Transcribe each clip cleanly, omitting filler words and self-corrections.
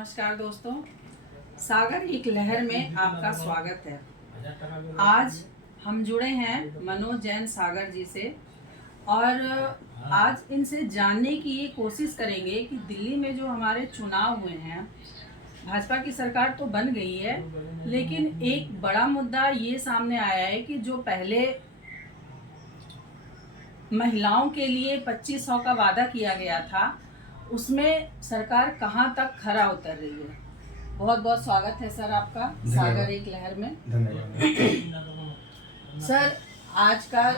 नमस्कार दोस्तों, सागर एक लहर में आपका स्वागत है। आज हम जुड़े हैं मनोज जैन सागर जी से और आज इनसे जानने की ये कोशिश करेंगे कि दिल्ली में जो हमारे चुनाव हुए हैं, भाजपा की सरकार तो बन गई है, लेकिन एक बड़ा मुद्दा ये सामने आया है कि जो पहले महिलाओं के लिए 2500 का वादा किया गया था, उसमें सरकार कहां तक खरा उतर रही है। बहुत बहुत स्वागत है सर आपका सागर एक लहर में। धन्यवाद। सर, आज का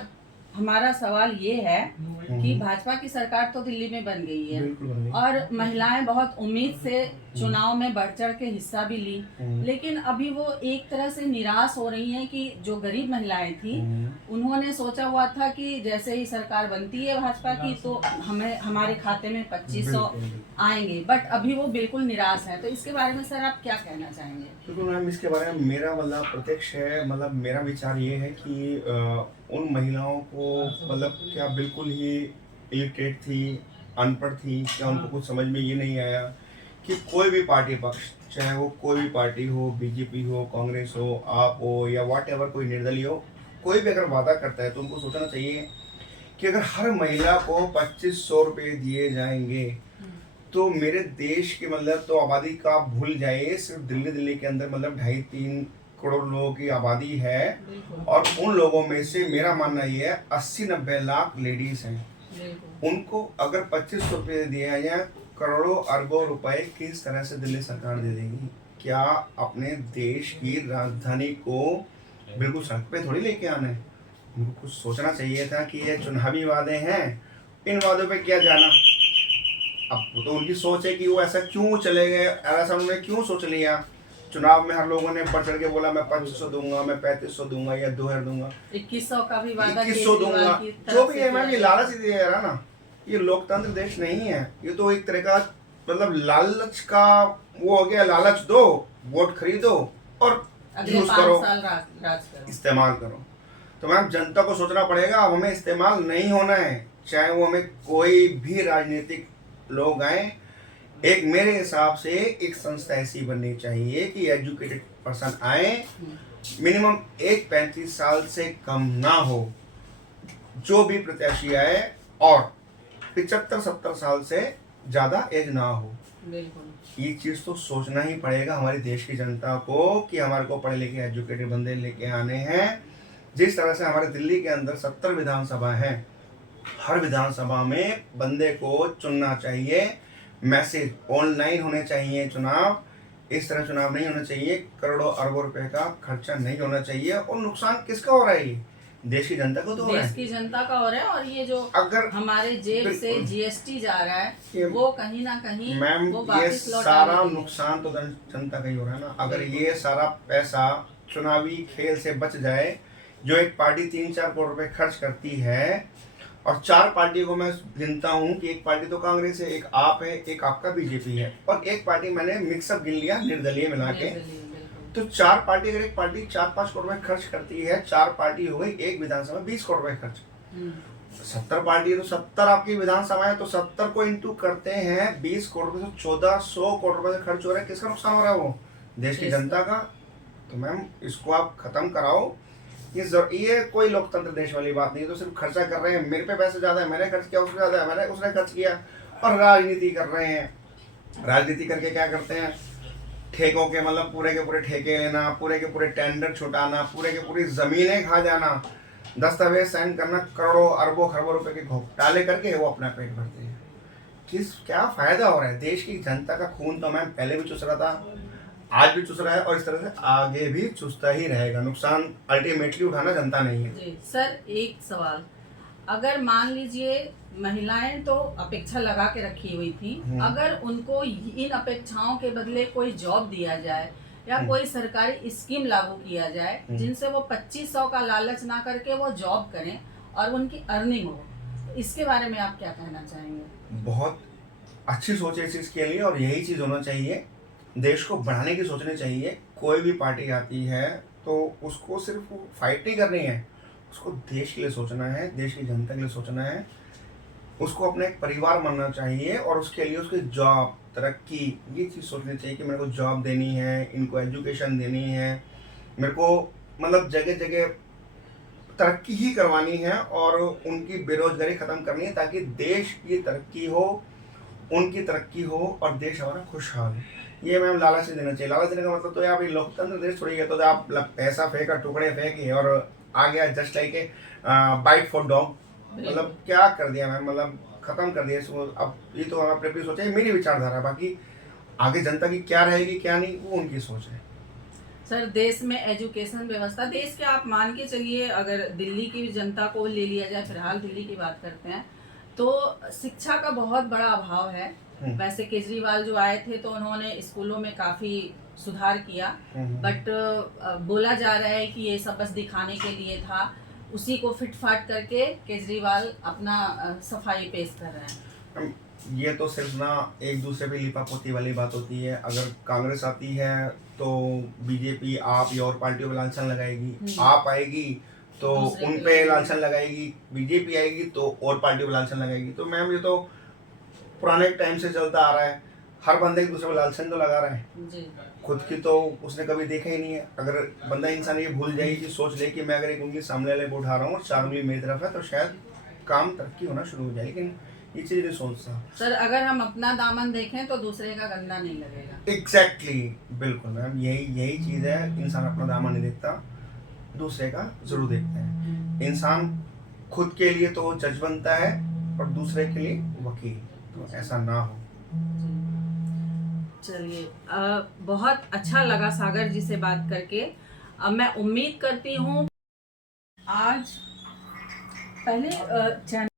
हमारा सवाल ये है कि भाजपा की सरकार तो दिल्ली में बन गई है और महिलाएं बहुत उम्मीद से चुनाव में बढ़ चढ़ के हिस्सा भी ली, लेकिन अभी वो एक तरह से निराश हो रही हैं कि जो गरीब महिलाएं थी उन्होंने सोचा हुआ था कि जैसे ही सरकार बनती है भाजपा की तो हमें हमारे खाते में 2500 आएंगे, बट अभी वो बिल्कुल निराश है। तो इसके बारे में सर आप क्या कहना चाहेंगे? बिल्कुल मैम, इसके बारे में मेरा प्रत्यक्ष है, मेरा विचार ये है कि उन महिलाओं को क्या बिल्कुल ही इलिटरेट थी, अनपढ़ थी, क्या उनको कुछ समझ में ये नहीं आया कि कोई भी पार्टी पक्ष, चाहे वो कोई भी पार्टी हो, बीजेपी हो, कांग्रेस हो, आप हो या व्हाट एवर, कोई निर्दलीय हो, कोई भी अगर वादा करता है तो उनको सोचना चाहिए कि अगर हर महिला को 2500 रुपये दिए जाएंगे तो मेरे देश के तो आबादी का आप भूल जाइए, सिर्फ दिल्ली के अंदर 2.5-3 करोड़ लोगों की आबादी है और उन लोगों में से मेरा मानना ये है 80-90 लाख लेडीज हैं। उनको अगर 2500 रुपये दिए जाए, करोड़ों अरबों रुपए किस तरह से दिल्ली सरकार दे देगी? क्या अपने देश की राजधानी को बिल्कुल सड़क पे थोड़ी लेके आना है? उनको कुछ सोचना चाहिए था कि ये चुनावी वादे हैं, इन वादों पे क्या जाना। अब वो तो उनकी सोच है कि वो ऐसा क्यों चले गए, ऐसा उन्होंने क्यों सोच लिया। चुनाव में हर लोगों ने बढ़ चढ़ के बोला मैं 2500 दूंगा, मैं 3500 दूंगा या 2000 दूंगा, 2100 का भी वादा, 2100 दूंगा, जो भी है मैम, ये लालच ही दे रहा ना। ये लोकतंत्र देश नहीं है, ये तो एक तरह का लालच का वो हो गया। लालच दो, वोट खरीदो और यूज करो, इस्तेमाल करो। तो मैम जनता को सोचना पड़ेगा, अब हमें इस्तेमाल नहीं होना है, चाहे वो हमें कोई भी राजनीतिक लोग आए। एक मेरे हिसाब से एक संस्था ऐसी बननी चाहिए कि एजुकेटेड पर्सन आए, मिनिमम एक 35 साल से कम ना हो जो भी प्रत्याशी आए, और 75-70 साल से ज्यादा एज ना हो। ये चीज तो सोचना ही पड़ेगा हमारी देश की जनता को कि हमारे को पढ़े लिखे एजुकेटेड बंदे लेके आने हैं। जिस तरह से हमारे दिल्ली के अंदर 70 विधानसभा हैं, हर विधानसभा में बंदे को चुनना चाहिए। मैसेज ऑनलाइन होने चाहिए चुनाव, इस तरह चुनाव नहीं होना चाहिए। करोड़ों अरबों रुपए का खर्चा नहीं होना चाहिए। और नुकसान किसका हो रहा है? ये देश की जनता को तो हो रहा है, देश की जनता का हो रहा है। और ये जो अगर हमारे जेब से जीएसटी जा रहा है वो कहीं ना कहीं मैम, ये सारा नुकसान तो जनता का ही हो रहा है ना। अगर ये सारा पैसा चुनावी खेल से बच जाए, जो एक पार्टी 3-4 करोड़ रुपए खर्च करती है, और 4 पार्टी को मैं गिनता हूँ कि एक पार्टी तो कांग्रेस है, एक आप है, एक आपका बीजेपी है, और एक पार्टी मैंने मिक्सअप गिन लिया निर्दलीय मिला के। तो 4 पार्टी, अगर एक पार्टी 4-5 करोड़ रुपए खर्च करती है, 4 पार्टी हो गई, एक विधानसभा 20 करोड़ रुपए खर्च। 70 पार्टी तो 70 आपकी विधानसभा है, तो 70 को इंटू करते हैं 20 करोड़ रुपए, तो 1400 करोड़ रुपए का खर्च हो रहा है। किसका नुकसान हो रहा है? वो देश की जनता का। तो मैम इसको आप खत्म कराओ। ये कोई लोकतंत्र देश वाली बात नहीं है। तो सिर्फ खर्चा कर रहे हैं, मेरे पे पैसे ज्यादा है, मैंने खर्च किया, उससे ज्यादा है, मैंने उसने खर्च किया, और राजनीति कर रहे हैं। राजनीति करके क्या करते हैं? ठेकों के पूरे के पूरे ठेके लेना, पूरे के पूरे टेंडर छुटाना, पूरे के पूरी जमीनें खा जाना, दस्तावेज साइन करना, करोड़ों अरबों खरबों रुपए के घोटाले करके वो अपना पेट भरते हैं। क्या फायदा हो रहा है? देश की जनता का खून तो मैम पहले भी चूस रहा था, आज भी चूस रहा है, और इस तरह से आगे भी चूसता ही रहेगा। नुकसान अल्टीमेटली उठाना जनता नहीं है। जी सर, एक सवाल, अगर मान लीजिए महिलाएं तो अपेक्षा लगा के रखी हुई थी, अगर उनको इन अपेक्षाओं के बदले कोई जॉब दिया जाए या कोई सरकारी स्कीम लागू किया जाए जिनसे वो 2500 का लालच ना करके वो जॉब करें और उनकी अर्निंग हो, इसके बारे में आप क्या कहना चाहेंगे? बहुत अच्छी सोच है इस चीज के लिए, और यही चीज होना चाहिए। देश को बढ़ाने की सोचनी चाहिए। कोई भी पार्टी आती है तो उसको सिर्फ फाइट नहीं करनी है, उसको देश के लिए सोचना है, देश की जनता के लिए सोचना है। उसको अपना एक परिवार मानना चाहिए, और उसके लिए उसकी जॉब, तरक्की, ये चीज़ सोचनी चाहिए कि मेरे को जॉब देनी है, इनको एजुकेशन देनी है, मेरे को मतलब जगह जगह तरक्की ही करवानी है और उनकी बेरोजगारी ख़त्म करनी है, ताकि देश की तरक्की हो, उनकी तरक्की हो और देश हमारा खुशहाल हो। ये मैम लालच से देना चाहिए। लालच देने का मतलब तो यार लोकतंत्र देश थोड़ी है, तो आप पैसा फेंका, टुकड़े फेंके और आ गया just like a bite for dog. मतलब क्या कर दिया मैम, मतलब खत्म कर दिया इसको। अब ये तो हम अपने सोचा, मेरी विचारधारा, बाकी आगे जनता की क्या रहेगी क्या नहीं वो उनकी सोच है। सर, देश में एजुकेशन व्यवस्था, देश के आप मान के चलिए, अगर दिल्ली की जनता को ले लिया जाए, फिलहाल दिल्ली की बात करते हैं, तो शिक्षा का बहुत बड़ा अभाव है। वैसे केजरीवाल जो आए थे तो उन्होंने स्कूलों में काफी सुधार किया, बट बोला जा रहा है कि ये सब बस दिखाने के लिए था, उसी को फिट फाट करके केजरीवाल अपना सफाई पेश कर रहे हैं। ये तो सिर्फ ना एक दूसरे पे लिपापोती वाली बात होती है। अगर कांग्रेस आती है तो बीजेपी आप या और पार्टियों पे लांछन लगाएगी, आप आएगी तो उन पे लांछन लगाएगी, बीजेपी आएगी तो और पार्टियों पे लांछन लगाएगी। तो मैम ये तो पुराने टाइम से चलता आ रहा है, हर बंदे एक दूसरे पे लांछन तो लगा रहा है जी। खुद की तो उसने कभी देखा ही नहीं है। अगर बंदा इंसान ये भूल जाए कि सोच ले कि मैं अगर एक उंगली सामने वाले को उठा रहा हूँ और 4 उंगली मेरी तरफ है, तो शायद काम तरक्की होना शुरू हो जाए, लेकिन ये चीज नहीं सोचता। सर, अगर हम अपना दामन देखें तो दूसरे का गंदा नहीं लगेगा। एग्जैक्टली, बिल्कुल मैम, यही चीज है। इंसान अपना दामन नहीं देखता, दूसरे का जरूर देखते हैं। इंसान खुद के लिए तो जज बनता है और दूसरे के लिए वकील, तो ऐसा ना हो। चलिए, बहुत अच्छा लगा सागर जी से बात करके। मैं उम्मीद करती हूँ आज पहले